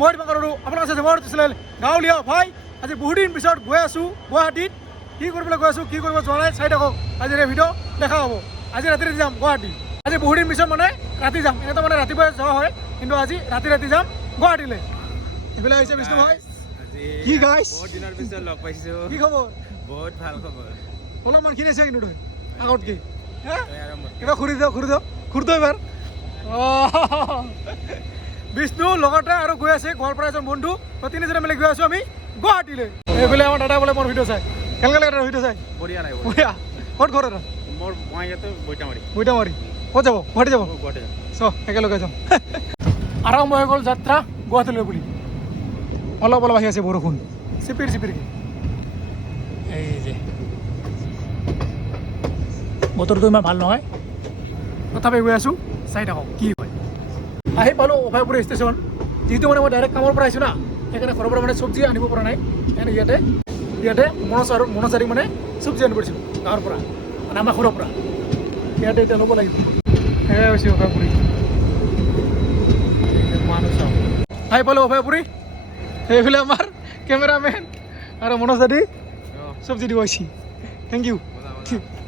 মই তোমাক আৰু আপোনালোক আছে মোৰ চেনেল গাঁৱলীয়া ভাই আজি বহুত দিন পিছত গৈ আছোঁ গুৱাহাটীত কি কৰিবলৈ গৈ আছোঁ কি কৰিব যোৱা নাই চাই থাকক আজিৰ এই ভিডিঅ' দেখা হ'ব আজি ৰাতি যাম গুৱাহাটী আজি বহুত দিন পিছত মানে ৰাতি যাম এনেতো মানে ৰাতিপুৱাই যোৱা হয় কিন্তু আজি ৰাতি যাম গুৱাহাটীলৈ এইফালে আহিছে বিষ্ণু ভাই কি গাইছ বহুত দিনৰ পিছত লগ পাইছোঁ কি খবৰ বহুত ভাল খবৰ অলপমান খিনিছে কিন্তু তই আগত কি এবাৰ ঘূৰি দিওঁ এবাৰ বিষ্ণু লগতে আৰু গৈ আছে ঘৰৰ পৰা এজন বন্ধু তো তিনিজনে মিলি গৈ আছোঁ আমি গুৱাহাটীলৈ এইফালে আমাৰ দাদা বোলে মোৰ ভিডিঅ' চাই কেনেকৈ লাগে তাৰ ভিডিঅ' চাই বঢ়িয়া নাই বঢ়িয়া ক'ত ঘৰ এটা মোৰ মই ইয়াতে বৈতামাৰী ক'ত যাব গুৱাহাটী যাব চ একেলগে যাম আৰম্ভ হৈ গ'ল যাত্ৰা গুৱাহাটীলৈ বুলি অলপ আহি আছে বৰষুণ চিপিৰকৈ এই যে বতৰটো ইমান ভাল নহয় তথাপি গৈ আছোঁ চাই থাকক কি হয় আহি পালোঁ অভয়পুৰী ষ্টেচন যিহেতু মানে মই ডাইৰেক্ট কামৰ পৰা আহিছোঁ না সেইকাৰণে ঘৰৰ পৰা মানে চব্জি আনিব পৰা নাই সেইকাৰণে ইয়াতে মনচাৰি মানে চব্জি আনিব পাৰিছোঁ গাঁৱৰ পৰা মানে আমাৰ ঘৰৰ পৰা ইয়াতে এতিয়া ল'ব লাগিব সেয়াই হৈছে অভয়পুৰী মানুহ চাওঁ আহি পালোঁ অভয়পুৰী সেইফালে আমাৰ কেমেৰামেন আৰু মনচাৰি চব্জি দিব আহিছে থেংক ইউ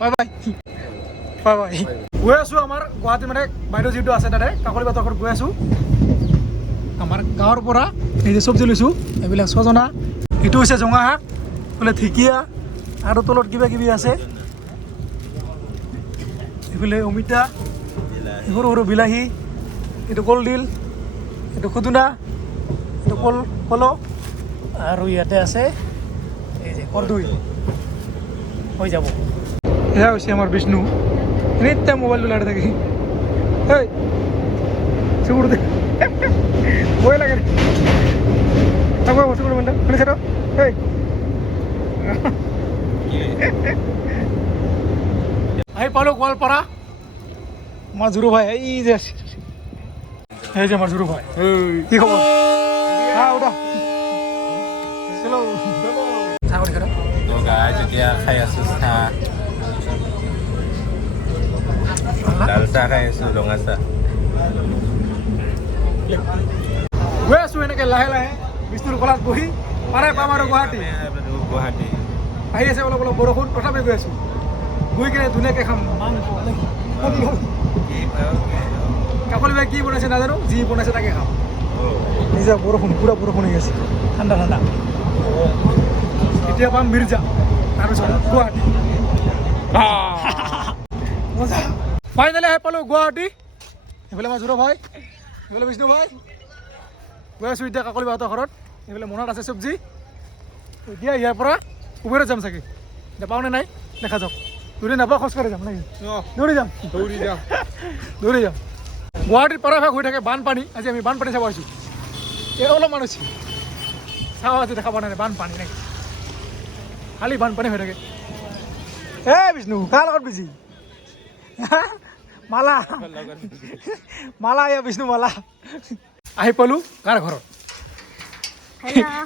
বাই গৈ আছোঁ আমাৰ গুৱাহাটী মানে বাইদেউ যিটো আছে তাতে কাকলি বাটৰ ঘৰত গৈ আছোঁ আমাৰ গাঁৱৰ পৰা নিজে চব্জি লৈছোঁ এইবিলাক ছজনা এইটো হৈছে জঙা শাক এইফালে ঢেকীয়া আৰু তলত কিবা কিবি আছে এইফালে অমিতা সৰু সৰু বিলাহী এইটো কলডিল এইটো খুদুনা এইটো কল আৰু ইয়াতে আছে এই যে কৰ্দৈ হৈ যাব এয়া হৈছে আমাৰ বিষ্ণু নিত্যা মোবাইলটো লাড়ি থাকি এই চুকুর দে ভয় লাগে তারপর চুকুর বন্ধ শুনেছে তো এই আহি পালোঁ গোৱালপাৰা আমাৰ জুৰু ভাই এই যে আমাৰ জুৰু ভাই কি খবৰ উঠা চলো চাহ কৰি এতিয়া খাই আছোঁ চাহ লাল চাহ খাই আছোঁ ৰঙা চাহ গৈ আছোঁ এনেকৈ লাহে বিষ্ণুৰ কলাত বহি পাৰে পাম আৰু গুৱাহাটী আহি আছে অলপ বৰষুণ তথাপি গৈ আছোঁ গৈ কিনে ধুনীয়াকৈ খাম মাংস কাকলি ভাই কি বনাইছে নাজানো যি বনাইছে তাকে খাম নিজা বৰষুণ পুৰা বৰষুণ হৈ আছে ঠাণ্ডা এতিয়া পাম মিৰ্জা তাৰপিছত গুৱাহাটী মজা ফাইনেলি আহি পালোঁ গুৱাহাটী এইফালে আমাৰ জুৰো ভাই এইফালে বিষ্ণু ভাই গৈ আছোঁ এতিয়া কাকলি বাহঁতৰ ঘৰত এইফালে মনত আছে চব্জি এতিয়া ইয়াৰ পৰা উবেৰত যাম চাগে এতিয়া পাওঁনে নাই দেখা যাওক দৌৰি নাপাওঁ খোজকাঢ়ি যাম নেকি দৌৰি যাম গুৱাহাটীত প্ৰায়ভাগ হৈ থাকে বানপানী আজি আমি বানপানী চাব আহিছোঁ এই অলপমান হৈছে চাওঁ আজি দেখা পোৱা নাই বানপানী নেকি খালি বানপানী হৈ থাকে বিষ্ণু কাৰ লগত বিজি মালা এয়া বিষ্ণু মালা আহি পালোঁ কাৰ ঘৰত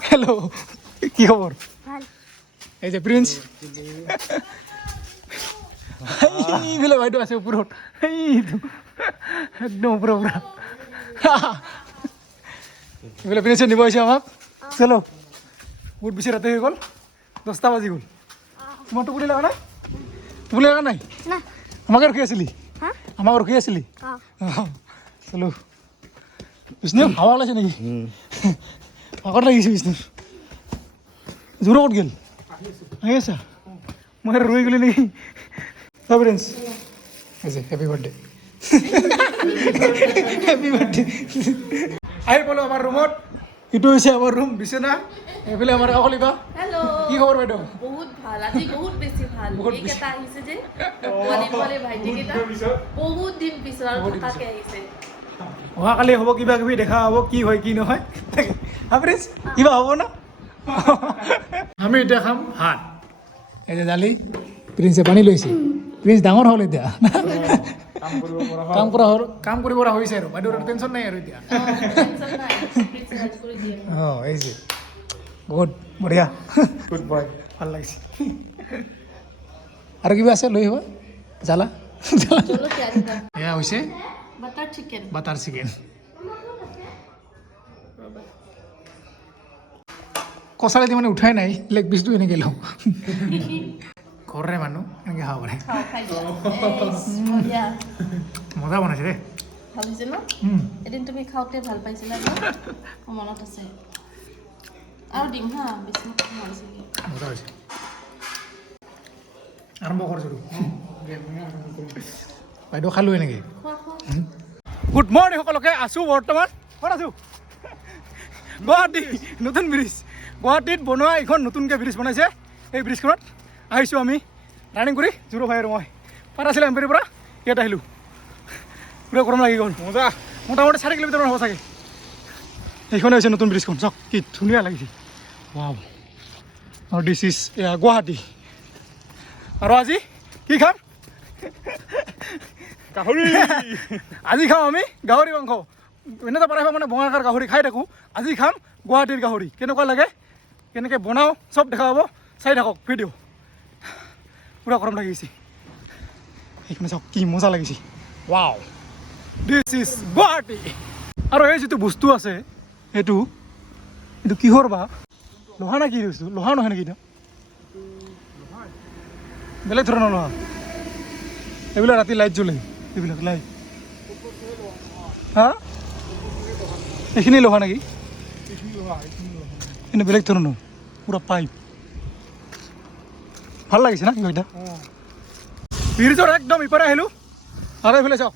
হেল্ল' কি খবৰ এই যে প্ৰিন্স এইফালে বাইদেউ আছে ওপৰত একদম ওপৰৰ পৰা এইফালে প্ৰিন্সে নিব আহিছে আমাক চলো বহুত বেছি ৰাতি হৈ গ'ল 10টা বাজি গ'ল তোমাৰ টোপনি লগা নাই আমাকে ৰখি আছিলি চলো বিষ্ণু হাৱা ওলাইছে নেকি ভাগৰ লাগিছে বিষ্ণুৰ জোৰো ক'ত গ'ল আহি আছা মই ৰৈ গ'লি নেকি প্ৰিন্স হেপী বাৰ্থডে আহি পালোঁ আমাৰ ৰুমত এইটো হৈছে আমাৰ ৰুম বিচনা এইফালে আমাৰ কাকলি বা কি খবৰ বাইদেউ বহুত ভাল আজি বহুত বেছি ভাল এইকেইটা আহিছে যে পোৱালি ভাইটিকেইটা বহুত দিন পিছত আৰু থকাকে আহিছে অহাকালি হ'ব কিবা কিবি দেখা হ'ব কি হয় কি নহয় প্ৰিন্স কিবা হ'ব না আমি এতিয়া খাম ভাত এই যে দালি প্ৰিন্সে পানী লৈছে প্ৰিন্স ডাঙৰ হ'ল এতিয়া কাম কৰিব পৰা হৈছে আৰু বাইদেউৰ টেনশ্যন নাই আৰু এতিয়া এই যে বহুত বঢ়িয়া গুড বয় ভাল লাগিছে আৰু কিবা আছে লৈ আহিব জ্বালা এয়া হৈছে বাটাৰ চিকেন কঁচালেদি মানে উঠাই নাই লেগ পিচটো এনেকৈ লওঁ ঘৰৰে মানুহ এনেকৈ খাব পাৰে খাওঁ খাই দিয়া বঢ়িয়া মজা বনাইছে দেই ভাল হৈছে ন এদিন তুমি খাওঁতে ভাল পাইছিলা ন মোৰ মনত আছে আৰু দিম হা বেছি মাৰিছিলি মজা হৈছে আৰম্ভ কৰিছোঁ বাইদেউ খালোঁ এনেকৈ খোৱা খোৱা গুড মৰ্ণিং সকলোকে আছোঁ বৰ্তমান ক'ত আছোঁ গুৱাহাটী নতুন ব্ৰিজ গুৱাহাটীত বনোৱা এইখন নতুনকৈ ব্ৰিজ বনাইছে এই ব্ৰিজখনত আহিছোঁ আমি ৰানিং কৰি জুৰো ভাই আৰু মই পাৰ আছিলে এম্পেৰিৰ পৰা ইয়াত আহিলোঁ পুৰা গৰম লাগি গ'ল মজা মোটামুটি 4 কিলোমিটাৰমান হ'ব চাগে এইখনে হৈছে নতুন ব্ৰিজখন চাওক কি ধুনীয়া লাগিছে ৱাও আৰু দিছ ইজ গুৱাহাটী আৰু আজি কি খাম গাহৰি আজি খাওঁ আমি গাহৰি মাংস এনেতো পাৰে মানে বঙাইগাঁৱৰ গাহৰি খাই থাকোঁ আজি খাম গুৱাহাটীৰ গাহৰি কেনেকুৱা লাগে কেনেকৈ বনাওঁ চব দেখা পাব চাই থাকক ভিডিঅ' পুৰা গৰম লাগিছে সেইখিনি চাওক কি মজা লাগিছে ৱাও দিছ ইজ গুৱাহাটী আৰু এই যিটো বস্তু আছে এইটো কিহৰ বা লোহা নে কি বস্তু লোহা নহয় নেকি এইটো বেলেগ ধৰণৰ লোহা এইবিলাক ৰাতি লাইট জ্বলে এইবিলাক লাইট হা এইখিনি লোহা নেকি এনে বেলেগ ধৰণৰ পুৰা পাইপ ভাল লাগিছে না কিবা এটা ব্ৰিজৰ একদম ইপাৰে আহিলোঁ আৰু এইফালে চাওক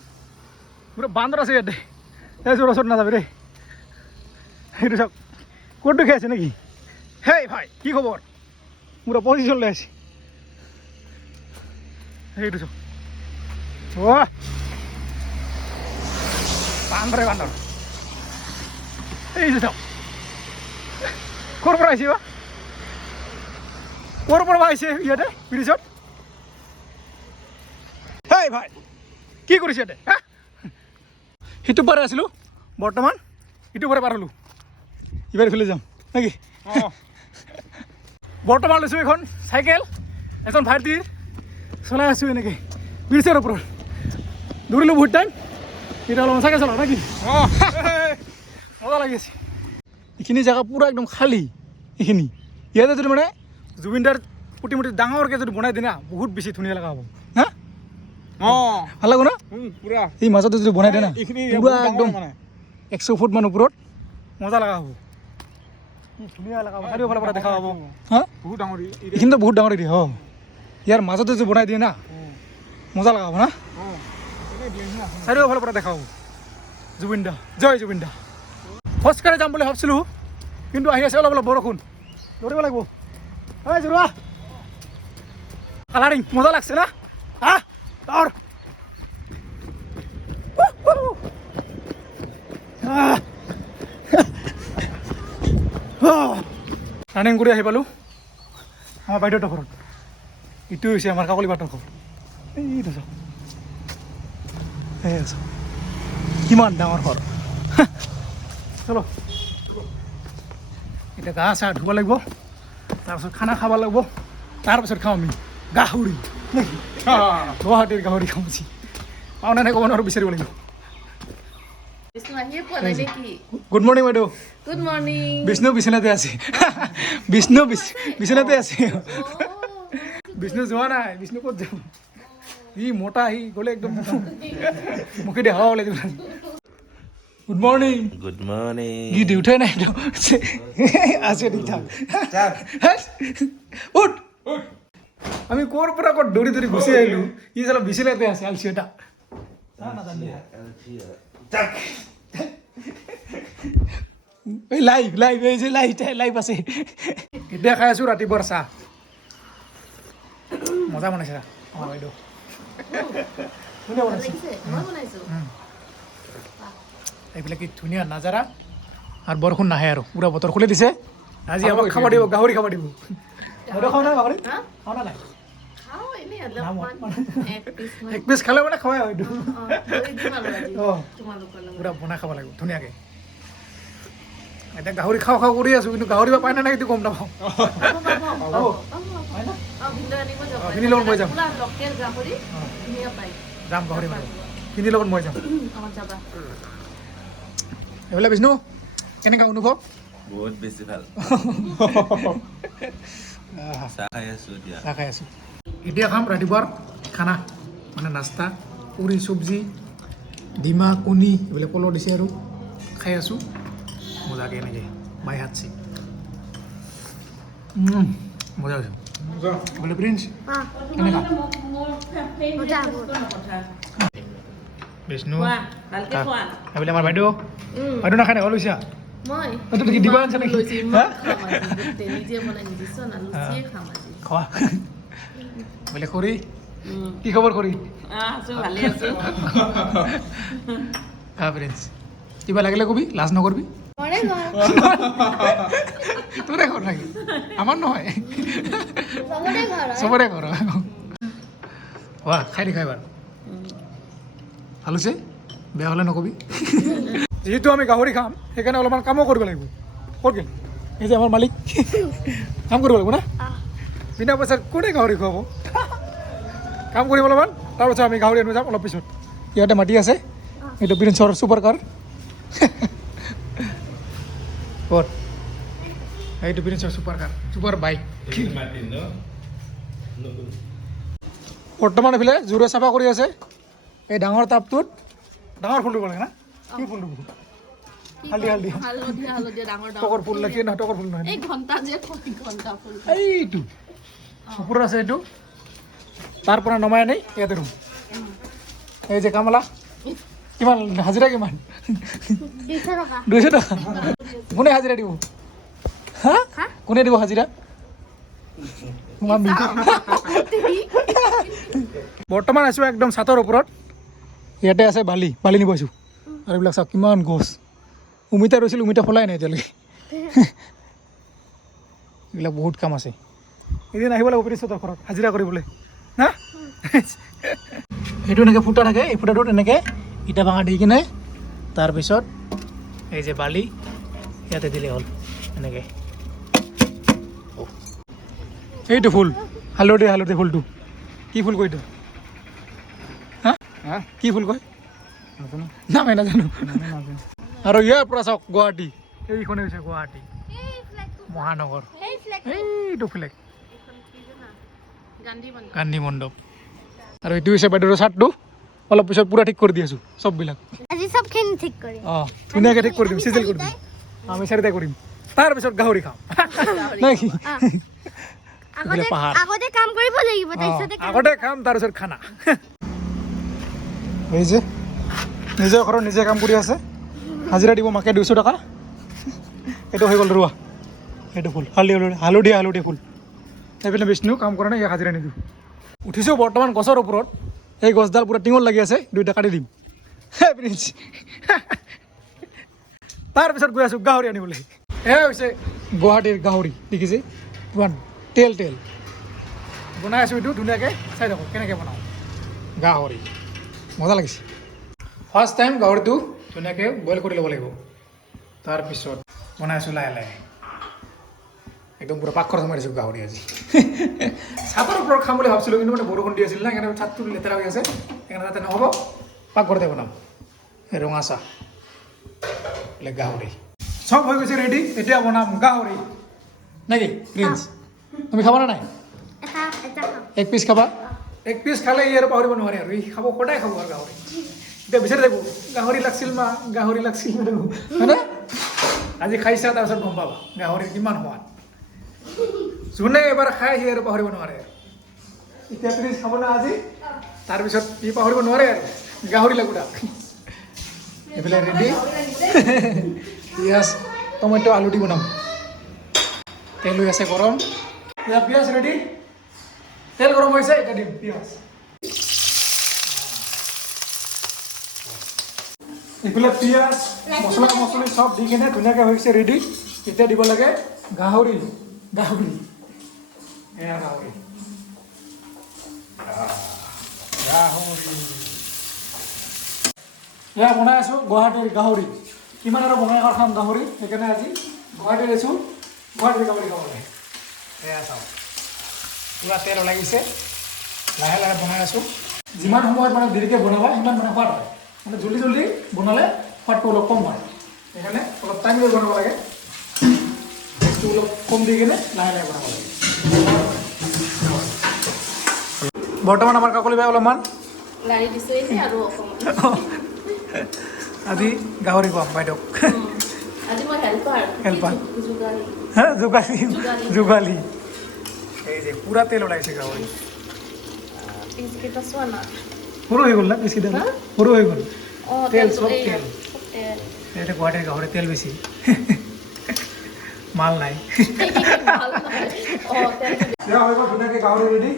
পুৰা বান্দৰ আছে ইয়াতে এই যোৰ ওচৰত নাযাবি দেই সেইটো চাওক ক'তটো খাই আছে নেকি হেই ভাই কি খবৰ পুৰা পজিশ্যন লৈ আছে সেইটো চাওক বান্দৰে বান্দৰ এই যে চাওক ক'ৰ পৰা আহিছে বা ক'ৰ পৰা আহিছে ইয়াতে ব্ৰিজত হেই ভাই কি কৰিছে ইয়াতে হা সিটো পাৰে আছিলোঁ বৰ্তমান ইটো পাৰে পাৰ হ'লোঁ ইবাৰ ইফালে যাম নেকি বৰ্তমান লৈছোঁ এখন চাইকেল এজন ভাইটিৰ চলাই আছোঁ এনেকৈ ব্ৰিজৰ ওপৰত দৌৰিলোঁ বহুত টাইম এতিয়া অলপমান চাইকেল চলাওঁ নেকি মজা লাগি আছে এইখিনি জেগা পুৰা একদম খালী এইখিনি ইয়াতে যদি মানে জুবিনদাৰ প্ৰতিমূৰ্তি ডাঙৰকৈ যদি বনাই দিয়ে না বহুত বেছি ধুনীয়া লগা হ'ব হা ভাল লাগিব না পুৰা এই মাজতে যদি বনাই দিয়ে না পুৰা একদম 100 ফুট মান ওপৰত মজা লগা হ'ব ধুনীয়া লগা হ'ব চাৰিওফালৰ পৰা দেখা পাব হা বহুত ডাঙৰ এইখিনিতো বহুত ডাঙৰ এৰিয়া অঁ ইয়াৰ মাজতে যদি বনাই দিয়ে না মজা লগা হ'ব না চাৰিওফালৰ পৰা দেখা পাব জুবিন দা জয় জুবিন দা খোজকাঢ়ি যাম বুলি ভাবিছিলোঁ কিন্তু আহি আছে অলপ অলপ বৰষুণ দৌৰিব লাগিব এই জোৰোৱা কালাৰিং মজা লাগছে না হা দৌৰ ৰানিং কৰি আহি পালোঁ আমাৰ বাইদেউহঁতৰ ঘৰত ইটো হৈছে আমাৰ কাকলি বাটৰ ঘৰ এইটো চাওক এই চাওক কিমান ডাঙৰ ঘৰ চলো এতিয়া গা চা ধুব লাগিব তাৰপিছত খানা খাব লাগিব তাৰপিছত খাওঁ আমি গাহৰি নেকি গুৱাহাটীৰ গাহৰি খাওঁ আজি পাওঁ নে ক'ব নোৱাৰোঁ বিচাৰিব লাগিব বিষ্ণু আহিয়ে পোৱা নাই নেকি গুড মৰ্ণিং বাইদেউ গুড মৰ্ণিং বিষ্ণু বিচনাতে আছে বিষ্ণু বিচনাতে আছে বিষ্ণু যোৱা নাই বিষ্ণু ক'ত যাব সি মোটা সি গ'লে একদম মুখে দেখাব লাগিব গুড মৰ্ণিং গুড মৰ্ণিং গীত উঠাই নাই আছে ঠিক ঠাক উঠ আমি ক'ৰ পৰা ক'ত দৌৰি দৌৰি গুচি আহিলোঁ ই অলপ বিচনাতে আছে আলচি এটা এই লাইভ লাইভ এই যে লাইভ আছে এতিয়া খাই আছোঁ ৰাতিপুৱাৰ চাহ মজা বনাইছে আমাৰ বাইদেউ ধুনীয়া বনাইছে মই বনাইছোঁ এইবিলাক কি ধুনীয়া নাজাৰা আৰু বৰষুণ নাহে আৰু পুৰা বতৰ খুলি দিছে আজি আমাক খাব দিব গাহৰি খাব দিব খাওঁ নাই গাহৰি খাওঁ না নাই খাওঁ এনেই অলপমান এক পিচ খালে মানে খাওয়াই হয়তো অঁ পুৰা বনাই খাব লাগিব ধুনীয়াকৈ এতিয়া গাহৰি খাওঁ খাওঁ কৰি আছোঁ কিন্তু গাহৰি বা পায় নে নাই সেইটো গম নাপাওঁ কিনি লগত মই যাম যাম গাহৰি মানে কিনি লগত মই যাম এইফালে বিষ্ণু কেনেকুৱা অনুভৱ বহুত বেছি ভাল চাহ খাই আছোঁ এতিয়া চাহ খাই আছোঁ এতিয়া খাম ৰাতিপুৱাৰ খানা মানে নাস্তা পুৰি চব্জি ডিমা কণী এইবিলাক কলৰ দিছে আৰু খাই আছোঁ মজাকৈ এনেকৈ বাই হাতছে মজা হৈছে বোলে প্ৰিন্স কেনেকুৱা বিষ্ণু এইবিলাক আমাৰ বাইদেউ বাইদেউ নাখায় হ'ল লৈছা মই দিব আনিছা নেকি নিজে বনাই নিজে চোন আলু চিয়ে খাম আজি খোৱা বোলে খৰি কি খবৰ খৰি আছো ভালে আছো প্ৰিন্স কিবা লাগিলে কবি লাজ নকৰবি তোৰে ঘৰ নাকি আমাৰ নহয় চবৰে ঘৰ হোৱা খাই দেখাই বাৰু ভাল হৈছে বেয়া হ'লে নকবি যিহেতু আমি গাহৰি খাম সেইকাৰণে অলপমান কামো কৰিব লাগিব ক'ত গ'ল এই যে আমাৰ মালিক কাম কৰিব লাগিব না বিনা পইচাত কোনে গাহৰি খুৱাব কাম কৰিব অলপমান তাৰপাছত আমি গাহৰি আনিব যাম অলপ পিছত ইয়াতে মাটি আছে এইটো প্ৰিন্সৰ ছুপাৰ কাৰ ক'ত এইটো প্ৰিন্সৰ ছুপাৰ কাৰ ছুপাৰ বাইক বৰ্তমান এইফালে জোৰে চাফা কৰি আছে এই ডাঙৰ টাবটোত ডাঙৰ ফুল দিব লাগে না কি ফুল দিব হালধীয়া ডাঙৰ টকৰ ফুল লাগে নহয় টকৰ ফুল নহয় এই ঘণ্টা যে ঘণ্টা ফুল এইটো ওপৰত আছে এইটো তাৰ পৰা নমাই আনি ইয়াতে ৰুম এই যে কামলা কিমান হাজিৰা কিমান 200 টকা কোনে হাজিৰা দিব হা কোনে দিব হাজিৰা বৰ্তমান আছোঁ একদম ছাতৰ ওপৰত ইয়াতে আছে বালি নিব আছোঁ আৰু এইবিলাক চাওক কিমান গছ উমিতা ৰৈছিল উমিতা ফলাই নাই এতিয়ালৈকে এইবিলাক বহুত কাম আছে এদিন আহিব লাগিব পিছত ঘৰত হাজিৰা কৰিবলৈ হা সেইটো এনেকৈ ফুটা থাকে এই ফুটাটোত এনেকৈ ইটা ভাঙা দি কিনে তাৰপিছত এই যে বালি ইয়াতে দিলে হ'ল এনেকৈ এইটো ফুল হালধীয়া ফুলটো কি ফুল কয় এইটো হা কি ফুল কয় নামে নাজানো আৰু ইয়াৰ পৰা চাওক গুৱাহাটী এইখনে হৈছে গুৱাহাটী মহানগৰ এইটো ফ্লেগ গান্ধী মণ্ডপ আৰু এইটো হৈছে বাইদেউৰ চাৰ্টটো অলপ পিছত পুৰা ঠিক কৰি দি আছোঁ চববিলাক আজি চবখিনি ঠিক কৰিম অঁ ধুনীয়াকৈ ঠিক কৰি দিম চিজিল কৰি দিম আমি চাৰিটাই কৰিম তাৰপিছত গাহৰি খাম নাই কি পাহাৰ আগতে কাম কৰিব লাগিব তাৰপিছতে আগতে খাম তাৰপিছত খানা এই যে নিজৰ ঘৰত নিজে কাম কৰি আছে হাজিৰা দিব মাকে 200 টকা এইটো হৈ গ'ল ৰোৱা এইটো ফুল হালধীয়া ফুল এইপিনে বিষ্ণু কাম কৰা নাই ইয়াক হাজিৰা নিদিওঁ উঠিছোঁ বৰ্তমান গছৰ ওপৰত এই গছডাল পুৰা টিঙত লাগি আছে 2 টকা দি দিম প্ৰিন্স তাৰপিছত গৈ আছোঁ গাহৰি আনিবলৈ এয়া হৈছে গুৱাহাটীৰ গাহৰি দেখিছে কিমান তেল বনাই আছোঁ এইটো ধুনীয়াকৈ চাই থাকক কেনেকৈ বনাওঁ গাহৰি মজা লাগিছে ফাৰ্ষ্ট টাইম গাহৰিটো ধুনীয়াকৈ বইল কৰি ল'ব লাগিব তাৰপিছত বনাই আছোঁ লাহে একদম পুৰা পাকঘৰত সোমাই গাহৰি আজি চাতৰ ওপৰত খাম বুলি ভাবিছিলোঁ কিন্তু মানে বৰষুণ দি আছিল না সেইকাৰণে ছাদটো লেতেৰা হৈ আছে সেইকাৰণে তাতে নহ'ব পাকঘৰতে বনাম ৰঙা চাহ বোলে গাহৰি চব হৈ গৈছে ৰেডি এতিয়া বনাম গাহৰি নেকি প্ৰিন্স তুমি খাবা নাই এক পিচ খাবা এক পিচ খালে ই আৰু পাহৰিব নোৱাৰে আৰু ই খাব সদায় খাব আৰু গাহৰি এতিয়া বিচাৰি থাকোঁ গাহৰি লাগছিল হয়নে আজি খাইছা তাৰপিছত গম পাবা গাহৰিৰ কিমান সোৱাদ যোনে এবাৰ খাই সি আৰু পাহৰিব নোৱাৰে এতিয়া প্ৰিন্স খাব না আজি তাৰপিছত সি পাহৰিব নোৱাৰে আৰু গাহৰি লাগো তাক এইফালে ৰেডি পিঁয়াজ টমেটো আলু দি বনাম তেল হৈ আছে গৰম এতিয়া পিঁয়াজ ৰেডি তেল গৰম হৈছে এতিয়া দিম পিঁয়াজ এইফালে পিঁয়াজ মছলা চব দি কিনে ধুনীয়াকৈ হৈছে ৰেডি এতিয়া দিব লাগে গাহৰি এয়া গাহৰি এয়া বনাই আছোঁ গুৱাহাটীৰ গাহৰি কিমান আৰু বনাই খাম গাহৰি সেইকাৰণে আজি গুৱাহাটীত আছোঁ গুৱাহাটীৰ গাহৰি খাব লাগে এয়া চাওঁ পুৰা তেল ওলাইছে লাহে বনাই আছোঁ যিমান সময়ত মানে দেৰিকৈ বনাবা সিমান মানে সোৱাদ হয় মানে জল্দি বনালে সোৱাদটো অলপ কম হয় সেইকাৰণে অলপ টাইম লৈ বনাব লাগে গেছটো অলপ কম দি কিনে লাহে লাহে বনাব লাগে বৰ্তমান আমাৰ কাকলি বাই অলপমান লাৰি দিছোঁ এই যে আৰু অকণমান আজি গাহৰি খুৱাম বাইদেউক আজি মই হেল্পাৰ হেল্পাৰ। যোগালী হা যোগালী যোগালী। যোগালী এই যে পুৰা তেল ওলাইছে গাহৰি পিচকেইটা চোৱা না সৰু হৈ গ'ল না বেছি দাম হা? সৰু হৈ গ'ল অঁ তেল তেলটো চব এই তেল চব তেল এতিয়া গুৱাহাটীৰ গাহৰি তেল বেছি মাল নাই ভাল নহয় অঁ তেলটো এতিয়া হৈ গ'ল ধুনীয়াকৈ গাহৰি ৰেডি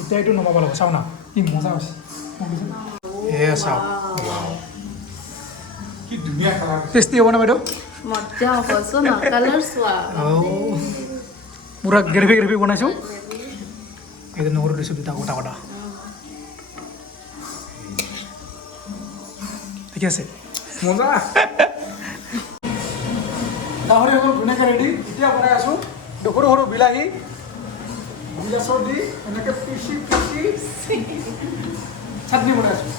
এতিয়া এইটো নমাব লাগিব চাওঁ না কি মজা হৈছে চাওঁ কি ধুনীয়া কালাৰ টেষ্টি হ'ব না বাইদেউ মজা হ'ব চোৱা না কালাৰ চোৱা পুৰা গ্ৰেভি গ্ৰেভি বনাইছোঁ এই যে নহৰু দিছোঁ দুটা গোটা গোটা ঠিক আছে মজা গাহৰি হৈ গ'ল ধুনীয়াকৈ ৰেডি এতিয়া বনাই আছোঁ সৰু সৰু বিলাহী বিলাচৰ দি এনেকৈ পিচি পিচি চাটনি বনাই আছোঁ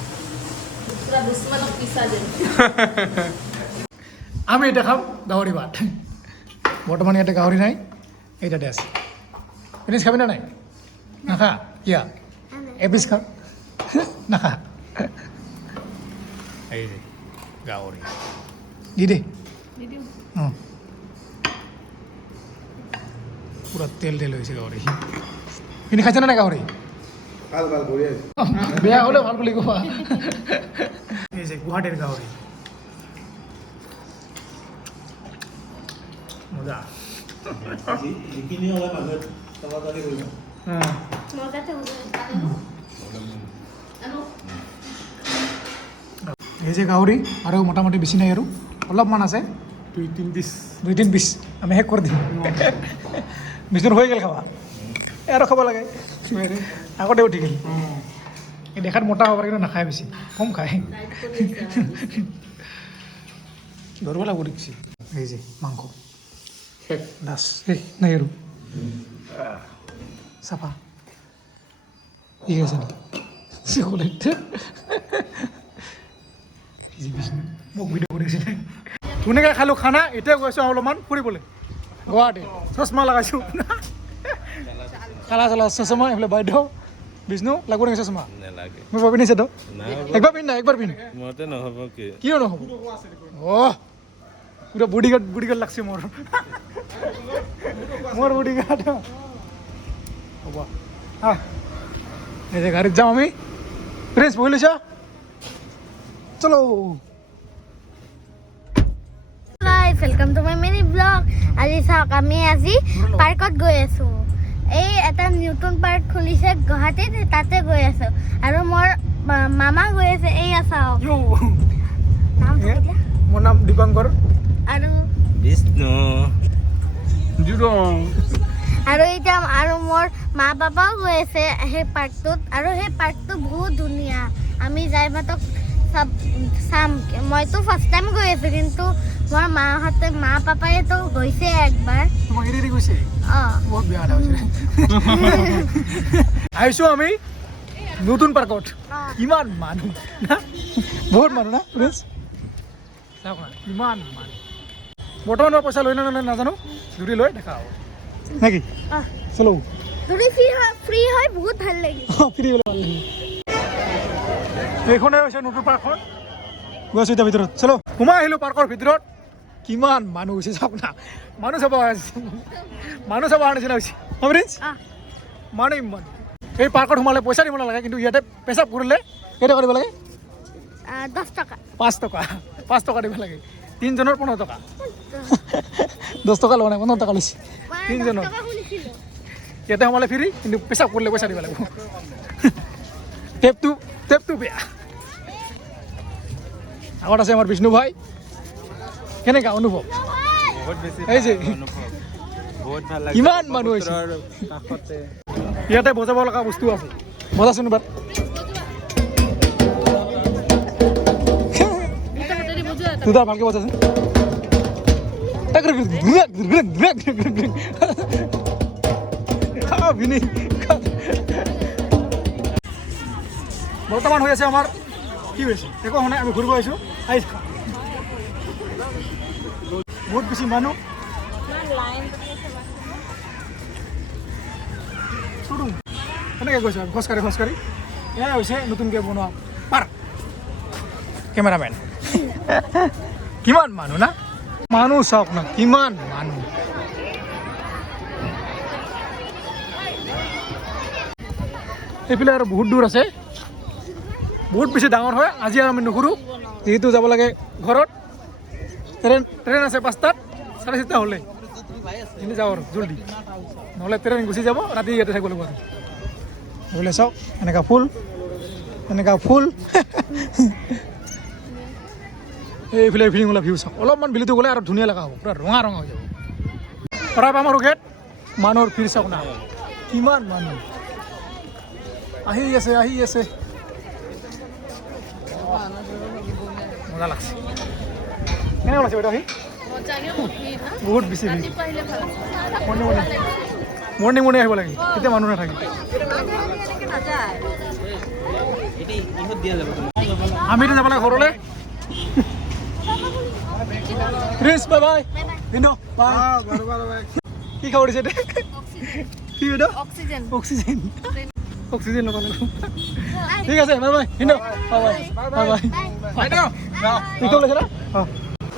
পুৰা দুশ্মনক পিছা যেন আমি এতিয়া খাম গাহৰি ভাত বৰ্তমান ইয়াতে গাহৰি নাই এইটাতে আছে ফিনিছ খাবি না নাই নাখা কিয়া এপিচ খা নাখা এই যে গাহৰি দি দে দি দিওঁ অঁ পুৰা তেল তেল হৈছে গাহৰি কিনি খাইছে না নাই গাহৰি ভাল ভাল বঢ়িয়া বেয়া হ'লে ভাল বুলি কোৱা এই যে গুৱাহাটীৰ গাহৰি মজা যিখিনি হ'লে মানুহে তলাতলি কৰিব মজাতে হ'ব আনো এই যে গাহৰি আৰু মোটামুটি বেছি নাই আৰু অলপমান আছে দুই তিন পিচ আমি শেষ কৰি দিম বিষ্ণুৰ হৈ গ'ল খাবা আৰু খাব লাগে আগতে উঠি গ'ল এই দেখাত মোটা হ'ব পাৰে কিন্তু নাখায় বেছি কম খায় ধৰিব লাগিব দেখিছে এই যে মাংস দাস এই নাই আৰু চাফা ঠিক আছে নেকি মোক ভিডিঅ' কৰিছিলে ধুনীয়াকৈ খালোঁ খানা এতিয়া গৈছোঁ অলপমান ফুৰিবলৈ গুৱাহাটী চশমা লগাইছোঁ কালা চালা চশমা এইফালে বাইদেউ বিষ্ণু লাগব নেকি চশমা নালাগে মই ভাবি নিছে তো একবাৰ পিন্ধ না একবাৰ পিন্ধ মতে নহ'ব কি কিয় নহ'ব পুৰা বডি গাৰ্ড লাগছে মোৰ বডি গাৰ্ড হ'ব এই যে গাড়ীত যাম আমি প্ৰিন্স বহি লৈছা চলো guys welcome to my mini blog আজি চাওক আমি আজি পাৰ্কত গৈ আছো এই এটা নিউটন পাৰ্ক খুলিছে গুৱাহাটীত তাতে গৈ আছো আৰু মোৰ মামা গৈ আছে এইয়া চাওক নাম কি দিয়া? মোৰ নাম দীপাংকৰ আৰু বিষ্ণু আৰু এতিয়া আৰু মোৰ মা পাপাও গৈ আছে সেই পাৰ্কটোত আৰু সেই পাৰ্কটো বহুত ধুনীয়া আমি যাই মাত্ৰ চাম মইতো ফাৰ্ষ্ট টাইম গৈ আছোঁ কিন্তু মোৰ মাহঁতে মা পাপাইতো গৈছে একবাৰ তোমাক এৰি গৈছে অঁ বহুত বেয়া এটা হৈছে আহিছোঁ আমি নতুন পাৰ্কত কিমান মানুহ না বহুত মানুহ না প্ৰিন্স চাওক না কিমান মানুহ বৰ্তমান মই পইচা লৈ নে নাজানো যদি লৈ দেখা হ'ব নেকি চলো যদি ফ্ৰী হয় বহুত ভাল লাগিব ফ্ৰী হ'লে ভাল লাগিব এইখনে হৈছে নতুন পাৰ্কখন গৈ আছোঁ এতিয়া ভিতৰত চলো সোমাই আহিলোঁ পাৰ্কৰ ভিতৰত কিমান মানুহ হৈছে চাওক না মানুহ চাব অহাৰ নিচিনা হৈছে প্ৰিন্স মানুহ ইমান এই পাৰ্কত সোমালে পইচা দিব নালাগে কিন্তু ইয়াতে পেচাব কৰিলে কেইটকা দিব লাগে 10 টকা 5 টকা দিব লাগে 3 জনৰ 15 টকা 10 টকা লোৱা নাই 15 টকা লৈছে 3 জনৰ ইয়াতে সোমালে ফ্ৰী কিন্তু পেচাব কৰিলে পইচা দিব লাগিব টেপটো বেয়া আগত আছে আমাৰ বিষ্ণু ভাই কেনেকুৱা অনুভৱ বহুত বেছি এই যে বহুত ভাল লাগে কিমান মানুহ হৈছে কাষতে ইয়াতে বজাব লগা বস্তু আছে বজাচোন এবাৰ দুটা ভালকৈ বজাচোন বৰ্তমান হৈ আছে আমাৰ কি হৈছে একো হোৱা নাই আমি ঘূৰিব আহিছোঁ বহুত বেছি মানুহ এনেকৈ গৈছোঁ আৰু খোজকাঢ়ি এয়া হৈছে নতুনকৈ বনোৱা পাৰ্ক কেমেৰামেন কিমান মানুহ না মানুহ চাওক না কিমান মানুহ এইফালে আৰু বহুত দূৰ আছে বহুত বেছি ডাঙৰ হয় আজি আৰু আমি নুঘূৰোঁ যিহেতু যাব লাগে ঘৰত ট্ৰেইন আছে 5টাত 7:30 হ'লে কিন্তু যাওঁ আৰু জলদি নহ'লে ট্ৰেইন গুচি যাব ৰাতি ইয়াতে থাকিব লাগিব আৰু বোলে চাওক এনেকুৱা ফুল এইফালে ইভিনিং ভিউ চাওক অলপমান বিলিটো গ'লে আৰু ধুনীয়া লগা হ'ব পূৰা ৰঙা হৈ যাব প্ৰায় আমাৰ গেট মানুহৰ ভিৰ চাওক না কিমান মানুহ আহি আছে মজা লাগছে কেনেকুৱা লাগছে বাইদেউ আহি বহুত বেছি ভিৰ মৰ্ণিং আহিব লাগে তেতিয়া মানুহ নাথাকে আমিতো যাব লাগে ঘৰলৈ প্ৰিন্স বাই দিন কি খাব দিছে কি বাইদেউ অক্সিজেন ল'ব লাগিব ঠিক আছে বাই দিন কি খাব লাগিছে না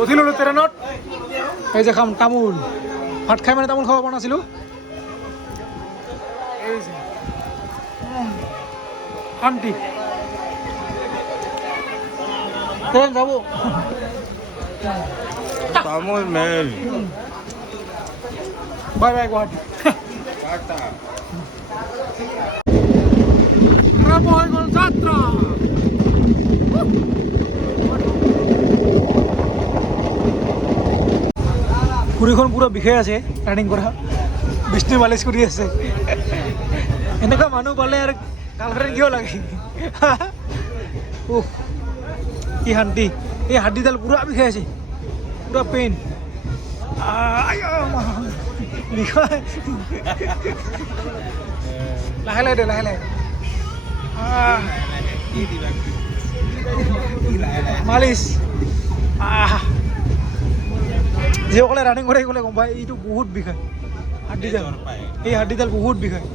উঠি ল'লোঁ ট্ৰেইনত এই যে খাম তামোল ভাত খাই মানে তামোল খাব পৰা নাছিলোঁ শান্তি ট্ৰেইন যাব তামোল মেল বাই গুৱাহাটী আৰম্ভ হৈ গ'ল যাত্ৰা ভৰিখন পুৰা বিষাই আছে ৰানিং কৰা বিষ্ণু মালিচ কৰি আছে এনেকুৱা মানুহ পালে আৰু গাৰ্লফ্ৰেণ্ড কিয় লাগে কি শান্তি এই হাড্ডিডাল পুৰা বিষাই আছে পুৰা পেইন বিষাই লাহে দে লাহে মালিচ যিসকলে ৰানিং কৰি গ'লে গম পায় এইটো বহুত বিষায় হাড্ডিডাল এই হাড্ডিডাল বহুত বিষায়